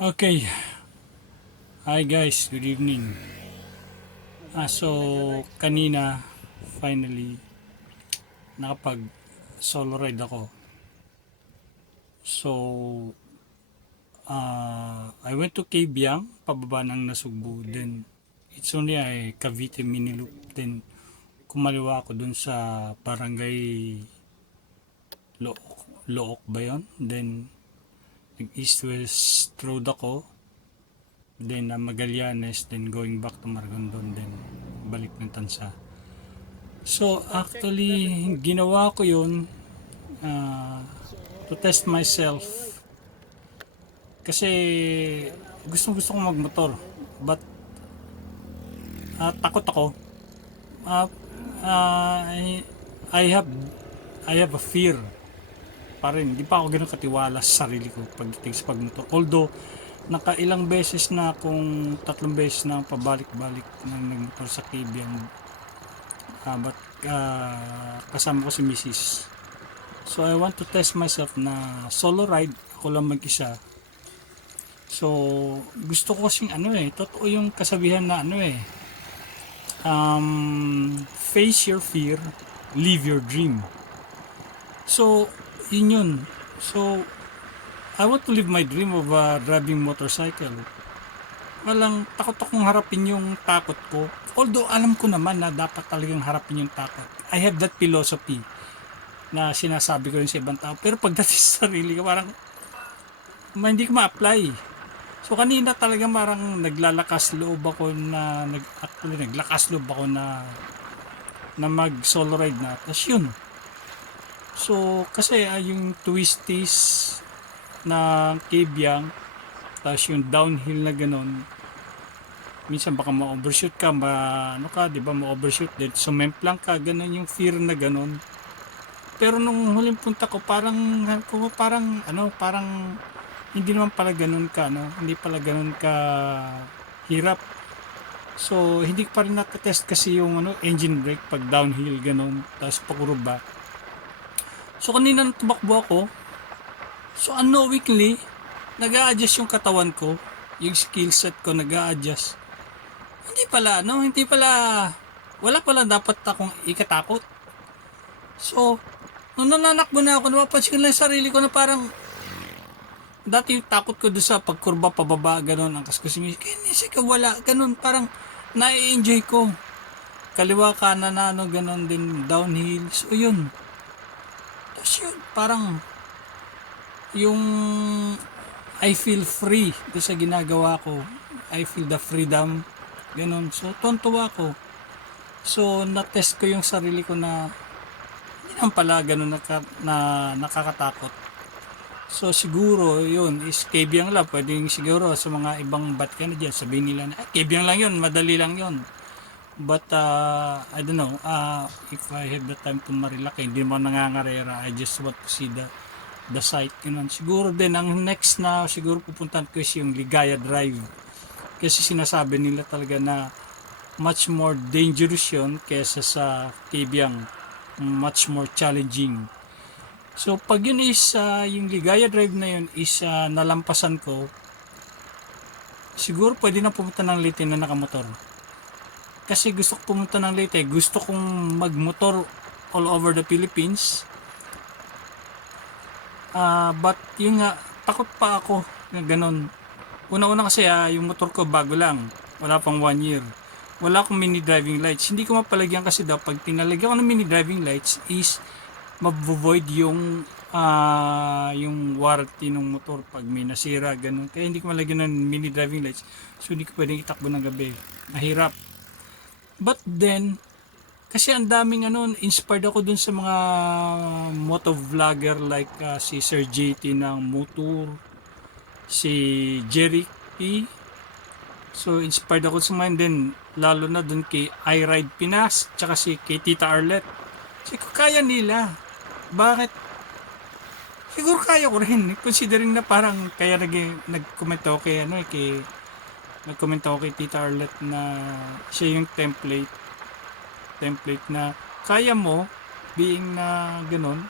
Okay. Hi guys, good evening. So kanina finally nakapag solo ride ako. So I went to Cabiang, pababa ng Nasugbu. Then it's only ay Cavite mini loop. Then kumaliwa ako dun sa barangay Look, Look ba yun? Then nag east west road ako. Then Magallanes, then going back to Maragondon, then balik ng Tansa. So actually, ginawa ko yun uh, to test myself kasi gusto ko magmotor, but takot ako. uh, uh, I, I have I have a fear pa rin. Di pa ako ganun katiwala sa sarili ko pagdating sa pagmotor, although nakailang beses na akong 3 beses na pabalik-balik ng nagmotor sa Cabiang, but kasama ko si Mrs. So I want to test myself na solo ride, ako lang mag-isa. So gusto ko kasing totoo yung kasabihan na face your fear, live your dream. So yun yun. So I want to live my dream of driving motorcycle. Walang takot akong harapin yung takot ko. Although alam ko naman na dapat talagang harapin yung takot. I have that philosophy na sinasabi ko rin sa ibang tao. Pero pagdating sa sarili ko, parang hindi ko ma-apply. So kanina talaga parang naglalakas loob ako na naglakas loob ako na mag solo ride na. Tapos yun. So kasi yung twisties na Cabiang, tapos yung downhill na ganon, minsan baka ma-overshoot ka, di ba, ma-overshoot din, sumemplang ka, ganon yung fear na ganon. Pero nung huling punta ko, parang hindi naman pala ganon ka, hindi pala ganon ka hirap. So hindi ko pa rin natatest kasi yung engine brake pag downhill ganon, tapos pakurba. So kanina tumakbo ako, so unknowingly nag-a-adjust yung katawan ko, yung skill set ko nag-a-adjust. Hindi pala, wala pala dapat akong ikatakot. So nung nananakbo na ako, napapansin ko lang yung sarili ko na parang dati yung takot ko doon sa pagkurba pababa, ganun, ang kaskusimis, kaya wala, ganun, parang na-enjoy ko. Kaliwa kanan na ganun din, downhill. So yun. Tapos yun, parang yung I feel free doon sa ginagawa ko. I feel the freedom. Ganun. So tontuwa ko. So na-test ko yung sarili ko na hindi naman pala ganun na nakakatakot. So siguro yun is Cabiang lang. Pwedeng siguro sa mga ibang bat ka na dyan, sabihin nila na Cabiang lang yun, madali lang yun. But I don't know, if I have the time to Marilaki, hindi mo nangangarera, I just want to see the site. Ganun. Siguro din ang next na siguro pupuntahan ko is yung Ligaya Drive, kasi sinasabi nila talaga na much more dangerous yun kesa sa Cabiang, much more challenging. So pag yun is yung Ligaya Drive na yun is nalampasan ko, siguro pwede na pumunta ng Leyte na nakamotor. Kasi gusto ko pumunta ng Leyte, gusto kong magmotor all over the Philippines. But yun nga, takot pa ako na ganun. Una-una kasi yung motor ko bago lang, wala pang 1 year. Wala akong mini driving lights. Hindi ko mapalagyan kasi daw pag tinalagyan ko ng mini driving lights is mabuvoid yung warranty ng motor pag may nasira, ganun. Kaya hindi ko malagyan ng mini driving lights. So hindi ko pwedeng itakbo ng gabi. Mahirap. But then, kasi ang daming inspired ako dun sa mga moto vlogger like si Sir JT ng Motor, si Jerry P. So inspired ako sa mga din, lalo na dun kay I Ride Pinas, tsaka si kay Tita Arlette. Kasi kaya nila. Bakit? Siguro kaya ko rin, considering na parang kaya nag-comment ako kay nag-comment ako kay Tita Arlette na siya yung template na kaya mo, being na ganun.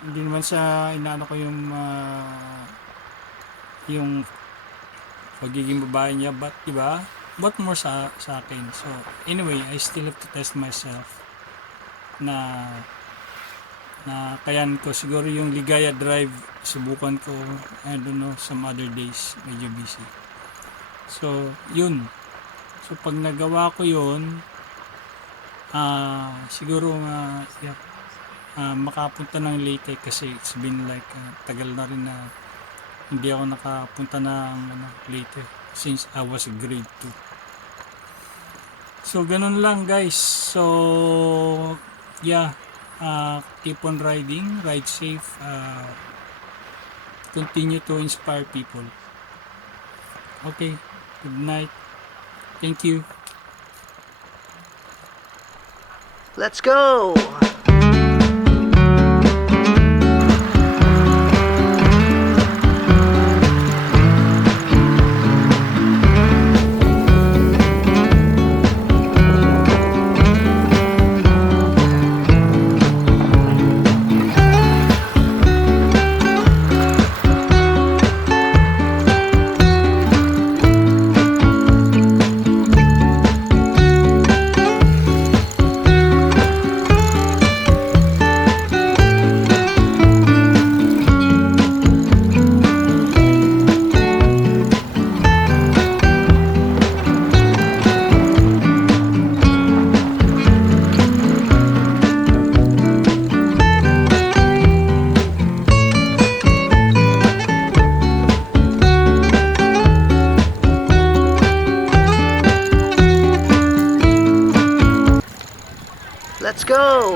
Hindi naman sa inaano ko yung pagiging babae niya, but diba, but more sa akin. So anyway, I still have to test myself na kayan ko. Siguro yung Ligaya Drive subukan ko, I don't know, some other days medyo busy. So yun, so pag nagawa ko yun, siguro yeah, makapunta ng Leyte kasi it's been like tagal na rin na hindi ako nakapunta ng Leyte since I was grade 2. So ganun lang guys. So yeah, keep on riding, ride safe, continue to inspire people. Okay, good night, thank you. Let's go! Let's go!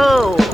go!